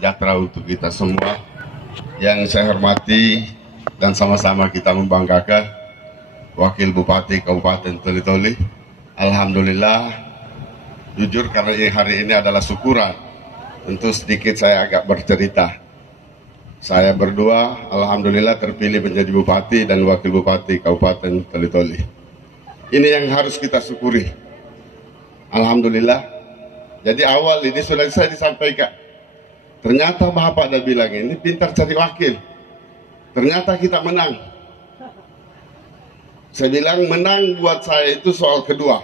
sejahtera untuk kita semua. Yang saya hormati dan sama-sama kita membanggakan Wakil Bupati Kabupaten Toli-Toli. Alhamdulillah, jujur karena hari ini adalah syukuran, tentu sedikit saya agak bercerita. Saya berdua alhamdulillah terpilih menjadi Bupati dan Wakil Bupati Kabupaten Toli-Toli. Ini yang harus kita syukuri. Alhamdulillah. Jadi awal ini sudah saya disampaikan. Ternyata Bapak dah bilang ini pintar cari wakil. Ternyata kita menang. Saya bilang menang buat saya itu soal kedua.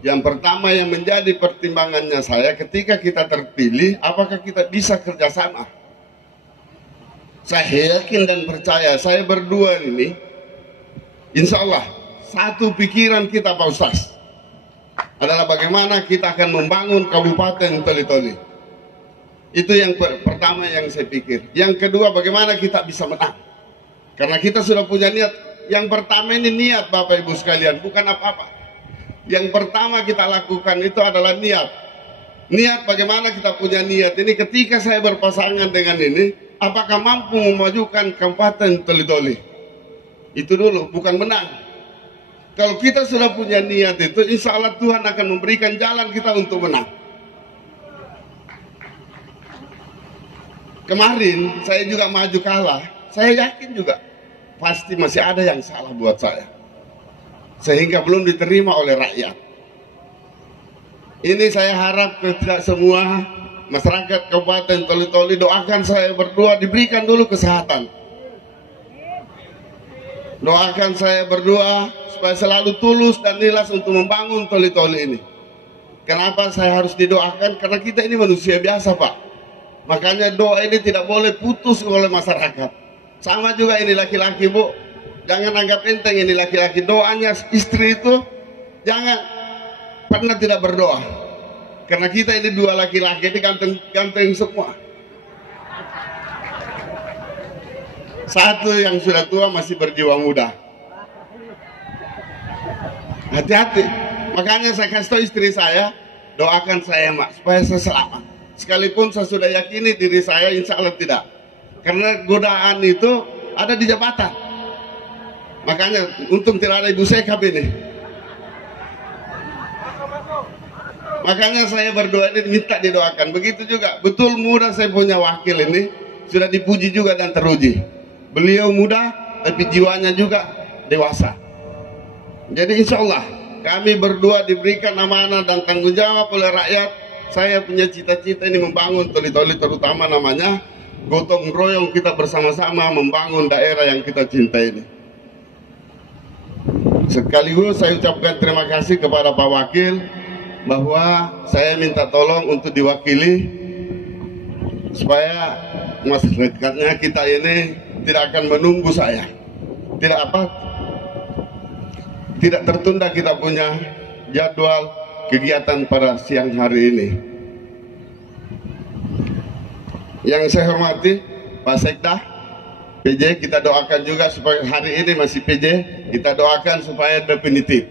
Yang pertama yang menjadi pertimbangannya saya ketika kita terpilih, apakah kita bisa kerjasama. Saya yakin dan percaya, saya berdua ini, insya Allah, satu pikiran kita Pak Ustaz, adalah bagaimana kita akan membangun Kabupaten Toli-Toli. Itu yang pertama yang saya pikir. Yang kedua, bagaimana kita bisa menang. Karena kita sudah punya niat. Yang pertama ini niat Bapak Ibu sekalian, bukan apa-apa. Yang pertama kita lakukan itu adalah niat. Niat bagaimana kita punya niat. Ini ketika saya berpasangan dengan ini, apakah mampu memajukan Kabupaten Toli-Toli. Itu dulu, bukan menang. Kalau kita sudah punya niat itu, insya Allah Tuhan akan memberikan jalan kita untuk menang. Kemarin saya juga maju kalah, saya yakin juga pasti masih ada yang salah buat saya, sehingga belum diterima oleh rakyat. Ini saya harap kepada semua masyarakat Kabupaten Toli-Toli, doakan saya berdua diberikan dulu kesehatan. Doakan saya berdua supaya selalu tulus dan ikhlas untuk membangun Toli-Toli ini. Kenapa saya harus didoakan? Karena kita ini manusia biasa Pak. Makanya doa ini tidak boleh putus oleh masyarakat. Sama juga ini laki-laki Bu, jangan anggap enteng ini laki-laki. Doanya istri itu jangan pernah tidak berdoa. Karena kita ini dua laki-laki ini ganteng semua. Satu yang sudah tua masih berjiwa muda. Hati-hati. Makanya saya kasih tahu istri saya, doakan saya Mak, supaya saya selamat. Sekalipun saya sudah yakini diri saya insya Allah tidak. Karena godaan itu ada di jabatan. Makanya untung tidak ada Ibu Sekap ini. Makanya saya berdoa ini minta didoakan. Begitu juga, betul muda saya punya wakil ini, sudah dipuji juga dan teruji. Beliau muda, tapi jiwanya juga dewasa. Jadi insya Allah kami berdua diberikan amanah dan tanggung jawab oleh rakyat. Saya punya cita-cita ini membangun Toli-Toli, terutama namanya gotong royong kita bersama-sama membangun daerah yang kita cintai ini. Sekaligus saya ucapkan terima kasih kepada Pak Wakil bahwa saya minta tolong untuk diwakili supaya masyarakatnya kita ini tidak akan menunggu saya. Tidak tertunda kita punya jadwal kegiatan pada siang hari ini. Yang saya hormati Pak Sekda, PJ, kita doakan juga supaya hari ini masih PJ, kita doakan supaya definitif.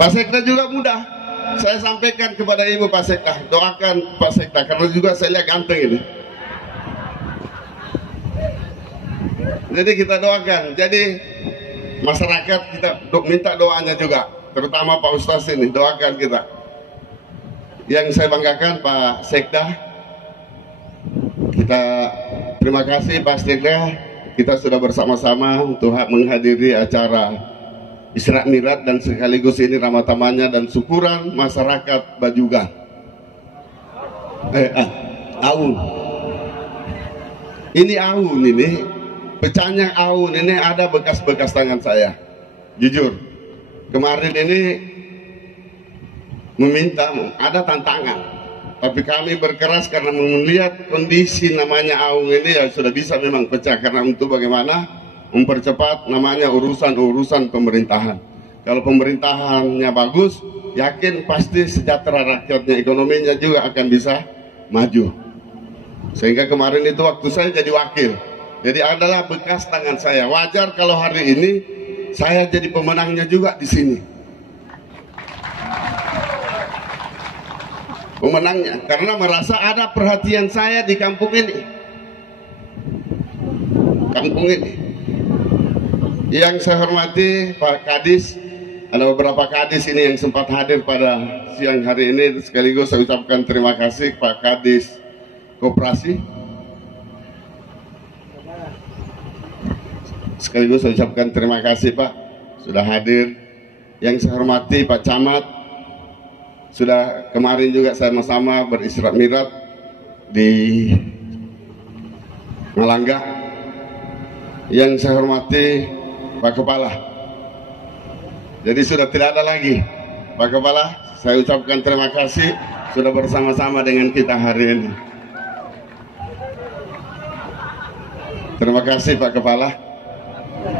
Pak Sekda juga mudah. Saya sampaikan kepada Ibu Pak Sekda, doakan Pak Sekda karena juga saya lihat ganteng ini. Jadi kita doakan. Jadi masyarakat kita minta doanya juga, terutama Pak Ustaz ini, doakan kita. Yang saya banggakan Pak Sekda, kita terima kasih Pak Sekda, kita sudah bersama-sama untuk menghadiri acara Isra Mi'raj dan sekaligus ini ramah-tamahnya dan syukuran masyarakat Bajugan. Aun. Ini Aun ini. Pecahnya Aun ini ada bekas-bekas tangan saya. Jujur, kemarin ini meminta, ada tantangan. Tapi kami berkeras karena melihat kondisi namanya Aun ini ya sudah bisa memang pecah. Karena untuk bagaimana mempercepat namanya urusan-urusan pemerintahan. Kalau pemerintahannya bagus, yakin pasti sejahtera rakyatnya, ekonominya juga akan bisa maju. Sehingga kemarin itu waktu saya jadi wakil, jadi adalah bekas tangan saya. Wajar kalau hari ini saya jadi pemenangnya juga di sini. pemenangnya, karena merasa ada perhatian saya di kampung ini. Yang saya hormati Pak Kadis, ada beberapa Kadis ini yang sempat hadir pada siang hari ini, sekaligus saya ucapkan terima kasih Pak Kadis Koperasi. Sekaligus saya ucapkan terima kasih Pak sudah hadir. Yang saya hormati Pak Camat, sudah kemarin juga sama-sama beristirahat mirat di Malangga. Yang saya hormati Pak Kepala. Jadi sudah tidak ada lagi Pak Kepala, saya ucapkan terima kasih sudah bersama-sama dengan kita hari ini. Terima kasih Pak Kepala.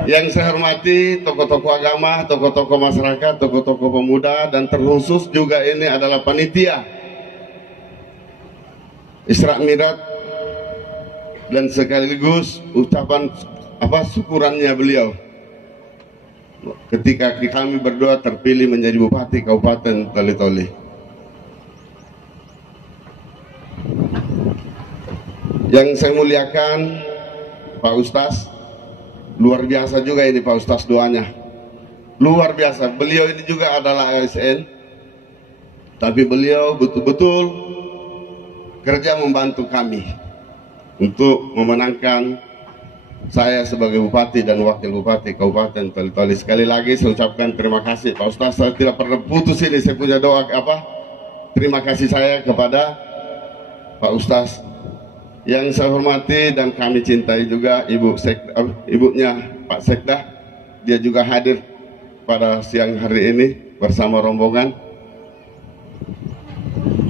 Yang saya hormati tokoh-tokoh agama, tokoh-tokoh masyarakat, tokoh-tokoh pemuda, dan terkhusus juga ini adalah panitia Isra Mi'raj, dan sekaligus ucapan syukurannya beliau ketika kami berdua terpilih menjadi Bupati Kabupaten Toli-Toli. Yang saya muliakan Pak Ustaz, luar biasa juga ini Pak Ustaz doanya, luar biasa. Beliau ini juga adalah ASN, tapi beliau betul-betul kerja membantu kami untuk memenangkan saya sebagai Bupati dan Wakil Bupati Kabupaten Toli-Toli. Sekali lagi saya ucapkan terima kasih Pak Ustaz. Saya tidak pernah putus ini, saya punya doa terima kasih saya kepada Pak Ustaz. Yang saya hormati dan kami cintai juga ibunya Pak Sekda, dia juga hadir pada siang hari ini bersama rombongan.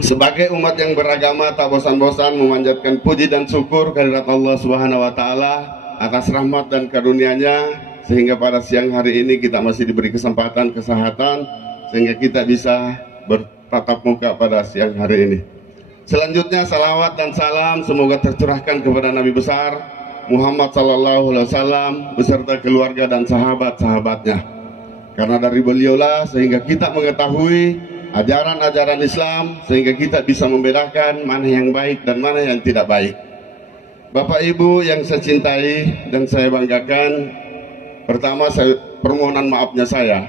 Sebagai umat yang beragama, tak bosan-bosan memanjatkan puji dan syukur kehadirat Allah Subhanahu wa Ta'ala atas rahmat dan karunia-Nya, sehingga pada siang hari ini kita masih diberi kesempatan, kesehatan, sehingga kita bisa bertatap muka pada siang hari ini. Selanjutnya salawat dan salam semoga tercurahkan kepada Nabi besar Muhammad sallallahu alaihi wasallam beserta keluarga dan sahabat-sahabatnya. Karena dari beliaulah sehingga kita mengetahui ajaran-ajaran Islam, sehingga kita bisa membedakan mana yang baik dan mana yang tidak baik. Bapak Ibu yang saya cintai dan saya banggakan, pertama permohonan maafnya saya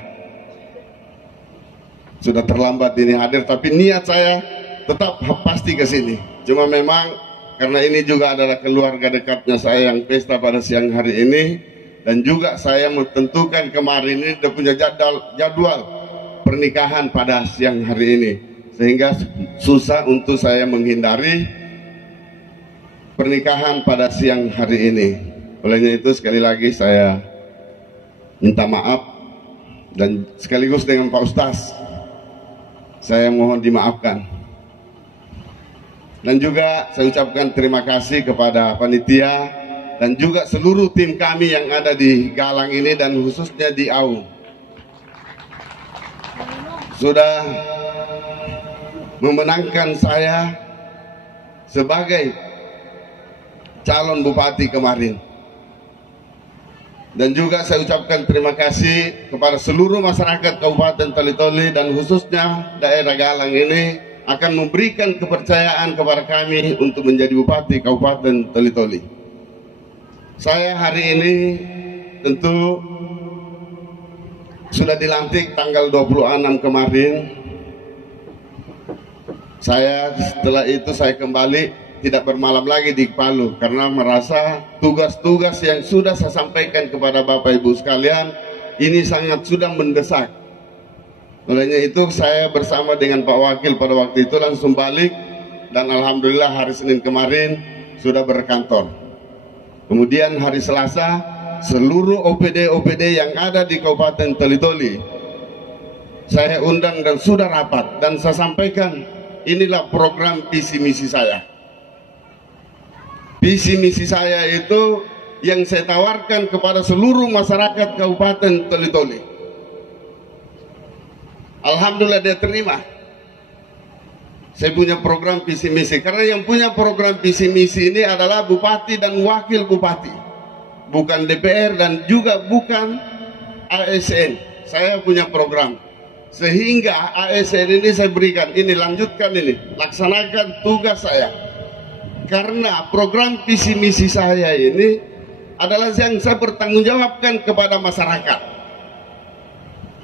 sudah terlambat ini hadir, tapi niat saya tetap pasti ke sini. Cuma memang karena ini juga adalah keluarga dekatnya saya yang pesta pada siang hari ini, dan juga saya menentukan kemarin ini sudah punya jadwal pernikahan pada siang hari ini, sehingga susah untuk saya menghindari pernikahan pada siang hari ini. Olehnya itu sekali lagi saya minta maaf, dan sekaligus dengan Pak Ustaz saya mohon dimaafkan. Dan juga saya ucapkan terima kasih kepada panitia dan juga seluruh tim kami yang ada di Galang ini, dan khususnya di Aung, sudah memenangkan saya sebagai calon bupati kemarin. Dan juga saya ucapkan terima kasih kepada seluruh masyarakat Kabupaten Toli-Toli, dan khususnya daerah Galang ini akan memberikan kepercayaan kepada kami untuk menjadi Bupati Kabupaten Toli-Toli. Saya hari ini tentu sudah dilantik tanggal 26 kemarin. Setelah itu saya kembali, tidak bermalam lagi di Palu, karena merasa tugas-tugas yang sudah saya sampaikan kepada Bapak Ibu sekalian ini sangat sudah mendesak. Olehnya itu saya bersama dengan Pak Wakil pada waktu itu langsung balik, dan alhamdulillah hari Senin kemarin sudah berkantor. Kemudian hari Selasa seluruh OPD yang ada di Kabupaten Toli-Toli saya undang dan sudah rapat, dan saya sampaikan inilah program visi misi saya. Visi misi saya itu yang saya tawarkan kepada seluruh masyarakat Kabupaten Toli-Toli. Alhamdulillah dia terima. Saya punya program visi misi, karena yang punya program visi misi ini adalah bupati dan wakil bupati, bukan DPR dan juga bukan ASN. Saya punya program. Sehingga ASN ini saya berikan, ini lanjutkan ini, laksanakan tugas saya. Karena program visi misi saya ini adalah yang saya bertanggungjawabkan kepada masyarakat.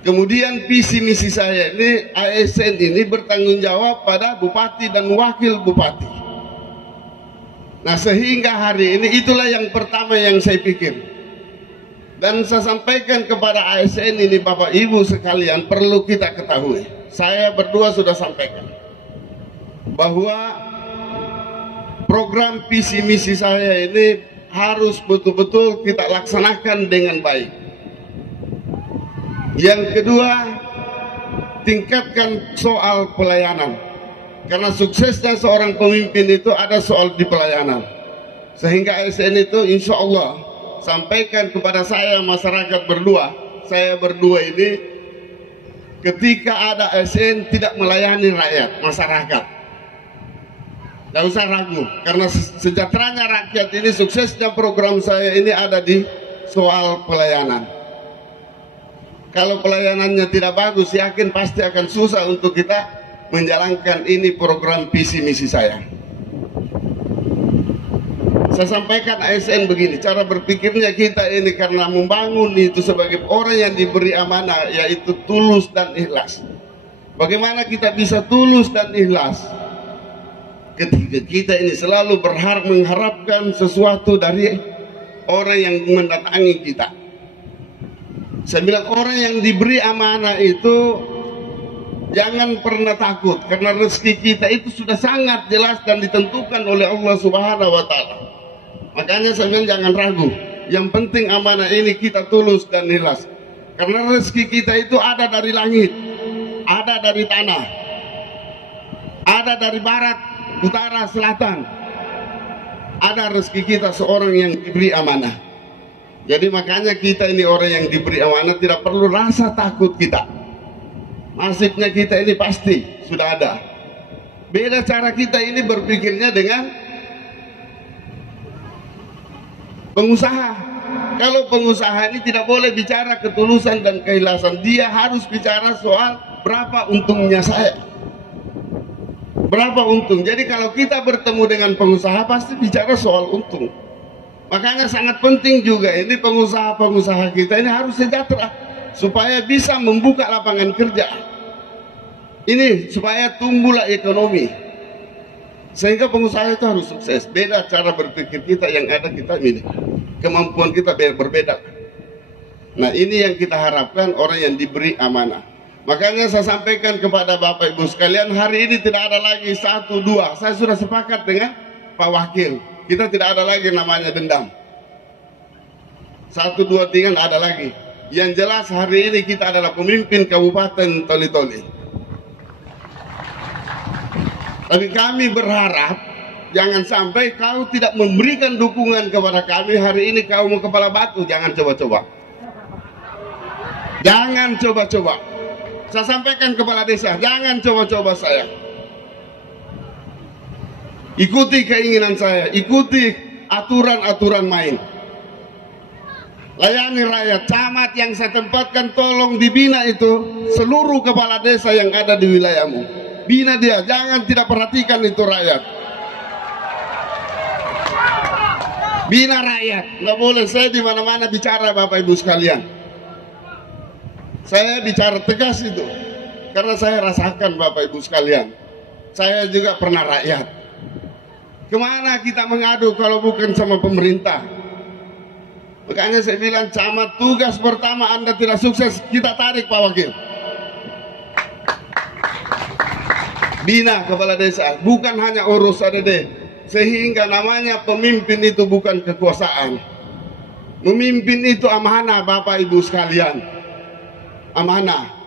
Kemudian visi misi saya ini, ASN ini bertanggung jawab pada bupati dan wakil bupati. Nah, sehingga hari ini itulah yang pertama yang saya pikir. Dan saya sampaikan kepada ASN ini, Bapak Ibu sekalian, perlu kita ketahui. Saya berdua sudah sampaikan bahwa program visi misi saya ini harus betul-betul kita laksanakan dengan baik. Yang kedua, tingkatkan soal pelayanan. Karena suksesnya seorang pemimpin itu ada soal di pelayanan. Sehingga ASN itu insya Allah sampaikan kepada saya masyarakat berdua, saya berdua ini ketika ada ASN tidak melayani rakyat, masyarakat. Tidak usah ragu, karena sejahteranya rakyat ini, suksesnya program saya ini ada di soal pelayanan. Kalau pelayanannya tidak bagus, yakin pasti akan susah untuk kita menjalankan ini program visi misi saya. Saya sampaikan ASN begini, cara berpikirnya kita ini karena membangun itu sebagai orang yang diberi amanah, yaitu tulus dan ikhlas. Bagaimana kita bisa tulus dan ikhlas ketika kita ini selalu mengharapkan sesuatu dari orang yang mendatangi kita. Saya bilang orang yang diberi amanah itu jangan pernah takut, karena rezeki kita itu sudah sangat jelas dan ditentukan oleh Allah Subhanahu wa Ta'ala. Makanya saya bilang jangan ragu. Yang penting amanah ini kita tulus dan ikhlas. Karena rezeki kita itu ada dari langit, ada dari tanah, ada dari barat, utara, selatan. Ada rezeki kita seorang yang diberi amanah. Jadi makanya kita ini orang yang diberi amanah tidak perlu rasa takut kita. Nasibnya kita ini pasti sudah ada. Beda cara kita ini berpikirnya dengan pengusaha. Kalau pengusaha ini tidak boleh bicara ketulusan dan keikhlasan, dia harus bicara soal berapa untungnya saya, berapa untung. Jadi kalau kita bertemu dengan pengusaha pasti bicara soal untung. Makanya sangat penting juga ini pengusaha-pengusaha kita ini harus sejahtera supaya bisa membuka lapangan kerja. Ini supaya tumbuhlah ekonomi. Sehingga pengusaha itu harus sukses. Beda cara berpikir kita yang ada kita ini. Kemampuan kita berbeda. Nah, ini yang kita harapkan orang yang diberi amanah. Makanya saya sampaikan kepada Bapak Ibu sekalian, hari ini tidak ada lagi 1, 2. Saya sudah sepakat dengan Pak Wakil. Kita tidak ada lagi namanya dendam. 1, 2, 3 tidak ada lagi. Yang jelas hari ini kita adalah pemimpin Kabupaten Toli-Toli. Tapi kami berharap jangan sampai kau tidak memberikan dukungan kepada kami hari ini, kau mau kepala batu. Jangan coba-coba. Jangan coba-coba. Saya sampaikan kepala desa, jangan coba-coba saya. Ikuti keinginan saya, ikuti aturan-aturan main. Layani rakyat. Camat yang saya tempatkan tolong dibina itu seluruh kepala desa yang ada di wilayahmu. Bina dia, jangan tidak perhatikan itu rakyat. Bina rakyat, nggak boleh. Saya di mana-mana bicara Bapak Ibu sekalian. Saya bicara tegas itu, karena saya rasakan Bapak Ibu sekalian. Saya juga pernah rakyat. Kemana kita mengadu kalau bukan sama pemerintah? Makanya saya bilang camat tugas pertama Anda tidak sukses, kita tarik Pak Wakil. Bina kepala desa, bukan hanya urus ADD. Sehingga namanya pemimpin itu bukan kekuasaan. Memimpin itu amanah Bapak Ibu sekalian. Amanah.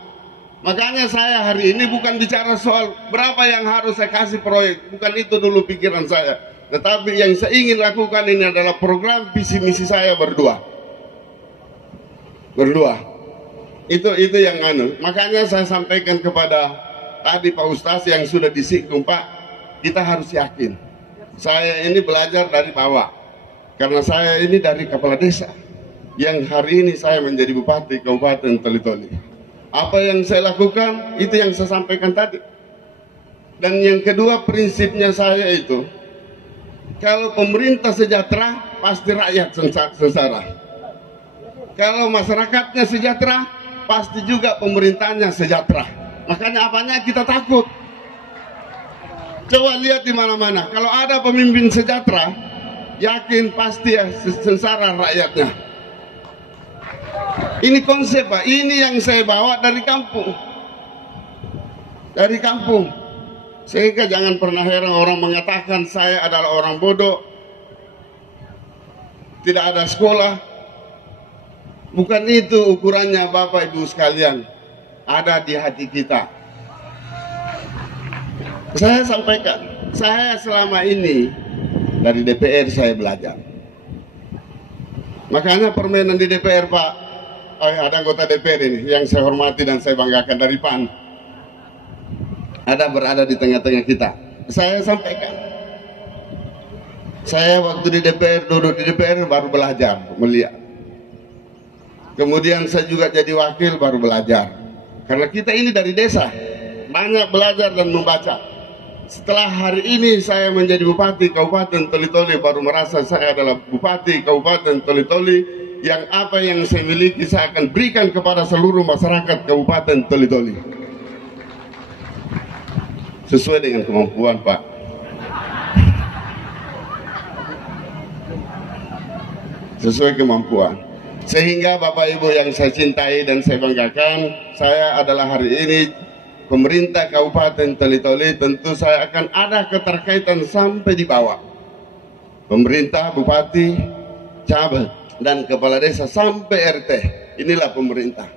Makanya saya hari ini bukan bicara soal berapa yang harus saya kasih proyek. Bukan itu dulu pikiran saya. Tetapi yang saya ingin lakukan ini adalah program visi misi saya berdua. Berdua. Itu yang Makanya saya sampaikan kepada tadi Pak Ustaz yang sudah disinggung, Pak, kita harus yakin. Saya ini belajar dari bawah. Karena saya ini dari kepala desa. Yang hari ini saya menjadi Bupati Kabupaten Toli-Toli. Apa yang saya lakukan, itu yang saya sampaikan tadi. Dan yang kedua, prinsipnya saya itu, kalau pemerintah sejahtera, pasti rakyat sengsara. Kalau masyarakatnya sejahtera, pasti juga pemerintahnya sejahtera. Makanya apanya kita takut. Coba lihat di mana-mana, kalau ada pemimpin sejahtera, yakin pasti ya sengsara rakyatnya. Ini konsep, Pak. Ini yang saya bawa dari kampung. Dari kampung. Sehingga jangan pernah heran orang mengatakan saya adalah orang bodoh, tidak ada sekolah. Bukan itu ukurannya, Bapak Ibu sekalian. Ada di hati kita. Saya sampaikan, saya selama ini dari DPR saya belajar. Makanya permainan di DPR, Pak, ada anggota DPR ini yang saya hormati dan saya banggakan dari PAN. Ada berada di tengah-tengah kita. Saya sampaikan, saya waktu di DPR, duduk di DPR baru belajar melihat. Kemudian saya juga jadi wakil baru belajar. Karena kita ini dari desa, banyak belajar dan membaca. Setelah hari ini saya menjadi Bupati Kabupaten Toli-Toli, baru merasa saya adalah Bupati Kabupaten Toli-Toli, yang apa yang saya miliki saya akan berikan kepada seluruh masyarakat Kabupaten Toli-Toli. Sesuai dengan kemampuan, Pak. Sesuai kemampuan. Sehingga Bapak Ibu yang saya cintai dan saya banggakan, saya adalah hari ini pemerintah Kabupaten Toli-Toli, tentu saya akan ada keterkaitan sampai di bawah. Pemerintah, Bupati, Camat, dan Kepala Desa sampai RT. Inilah pemerintah.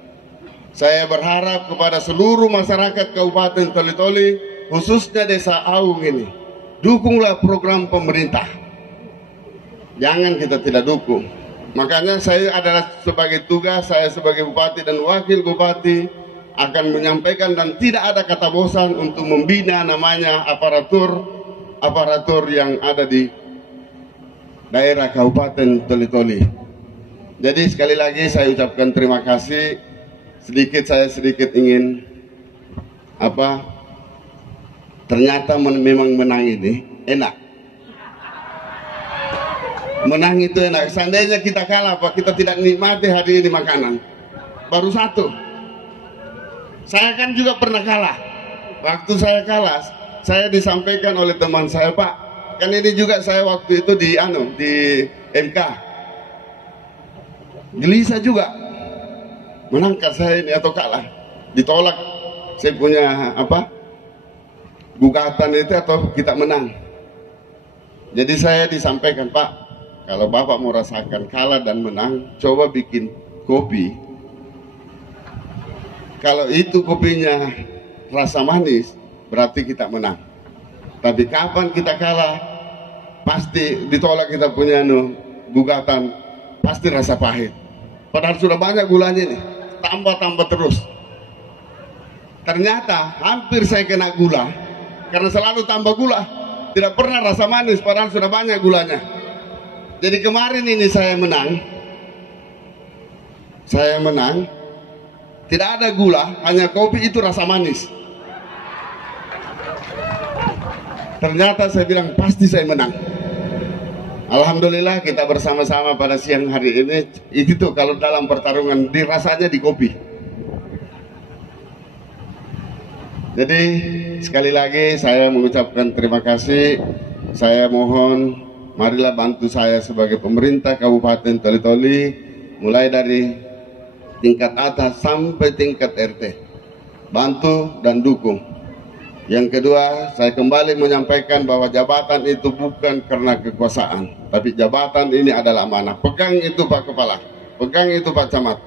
Saya berharap kepada seluruh masyarakat Kabupaten Toli-Toli, khususnya Desa Aung ini, dukunglah program pemerintah. Jangan kita tidak dukung. Makanya saya adalah sebagai tugas saya sebagai Bupati dan Wakil Bupati akan menyampaikan dan tidak ada kata bosan untuk membina namanya aparatur yang ada di daerah Kabupaten Toli-Toli. Jadi sekali lagi saya ucapkan terima kasih. Saya sedikit ingin ternyata memang menang ini enak. Menang itu enak. Seandainya kita kalah, Pak, kita tidak nikmati hari ini makanan. Baru satu. Saya kan juga pernah kalah. Waktu saya kalah, saya disampaikan oleh teman saya, Pak, kan ini juga saya waktu itu di MK. Gelisah juga. Menangkah saya ini atau kalah. Ditolak. Saya punya gugatan itu atau kita menang. Jadi saya disampaikan, Pak, kalau Bapak mau rasakan kalah dan menang, coba bikin kopi. Kalau itu kopinya rasa manis, berarti kita menang. Tapi kapan kita kalah, pasti ditolak kita punya gugatan, pasti rasa pahit. Padahal sudah banyak gulanya nih, tambah terus. Ternyata hampir saya kena gula, karena selalu tambah gula. Tidak pernah rasa manis, padahal sudah banyak gulanya. Jadi kemarin ini saya menang, tidak ada gula, hanya kopi itu rasa manis. Ternyata saya bilang pasti saya menang. Alhamdulillah kita bersama-sama pada siang hari ini. Itu tuh kalau dalam pertarungan dirasanya di kopi. Jadi sekali lagi saya mengucapkan terima kasih. Saya mohon marilah bantu saya sebagai pemerintah Kabupaten Toli-Toli, mulai dari tingkat atas sampai tingkat RT. Bantu dan dukung. Yang kedua, saya kembali menyampaikan bahwa jabatan itu bukan karena kekuasaan, tapi jabatan ini adalah amanah. Pegang itu Pak Kepala, pegang itu Pak Camat.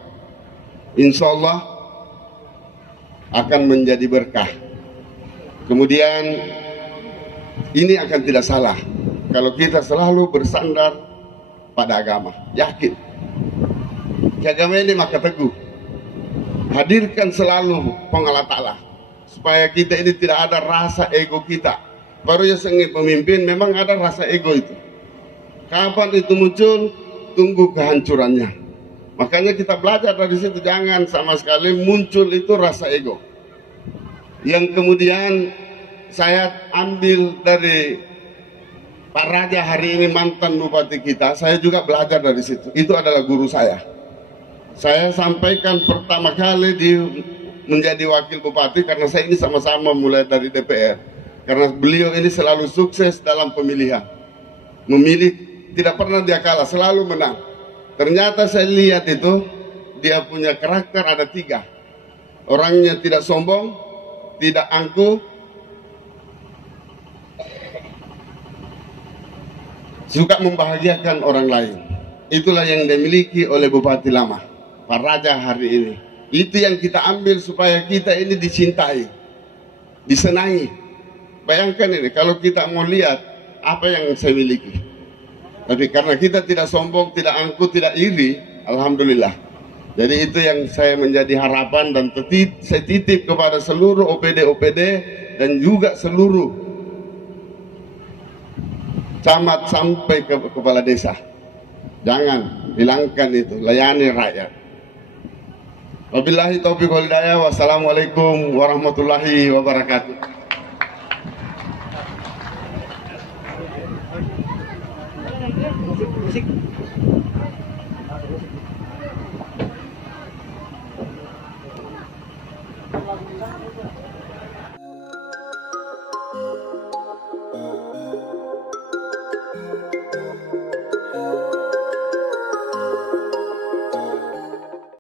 Insya Allah akan menjadi berkah. Kemudian ini akan tidak salah kalau kita selalu bersandar pada agama, yakin. Agama ini maka teguh. Hadirkan selalu pengalat Allah, supaya kita ini tidak ada rasa ego kita. Baru ya sengit pemimpin memang ada rasa ego itu. Kapan itu muncul? Tunggu kehancurannya. Makanya kita belajar dari situ, jangan sama sekali muncul itu rasa ego. Yang kemudian saya ambil dari Pak Raja hari ini, mantan bupati kita, saya juga belajar dari situ. Itu adalah guru saya. Saya sampaikan pertama kali menjadi wakil bupati, karena saya ini sama-sama mulai dari DPR. Karena beliau ini selalu sukses dalam pemilihan. Memilih, tidak pernah dia kalah, selalu menang. Ternyata saya lihat itu, dia punya karakter ada 3. Orangnya tidak sombong, tidak angkuh, suka membahagiakan orang lain. Itulah yang dimiliki oleh Bupati lama, Pak Raja hari ini. Itu yang kita ambil supaya kita ini dicintai, disenangi. Bayangkan ini, kalau kita mau lihat apa yang saya miliki. Tapi karena kita tidak sombong, tidak angkuh, tidak iri, alhamdulillah. Jadi itu yang saya menjadi harapan, dan saya titip kepada seluruh OPD-OPD dan juga seluruh camat sampai ke kepala desa. Jangan hilangkan itu, layani rakyat. Wabillahi taufiq wal hidayah. Wassalamualaikum warahmatullahi wabarakatuh.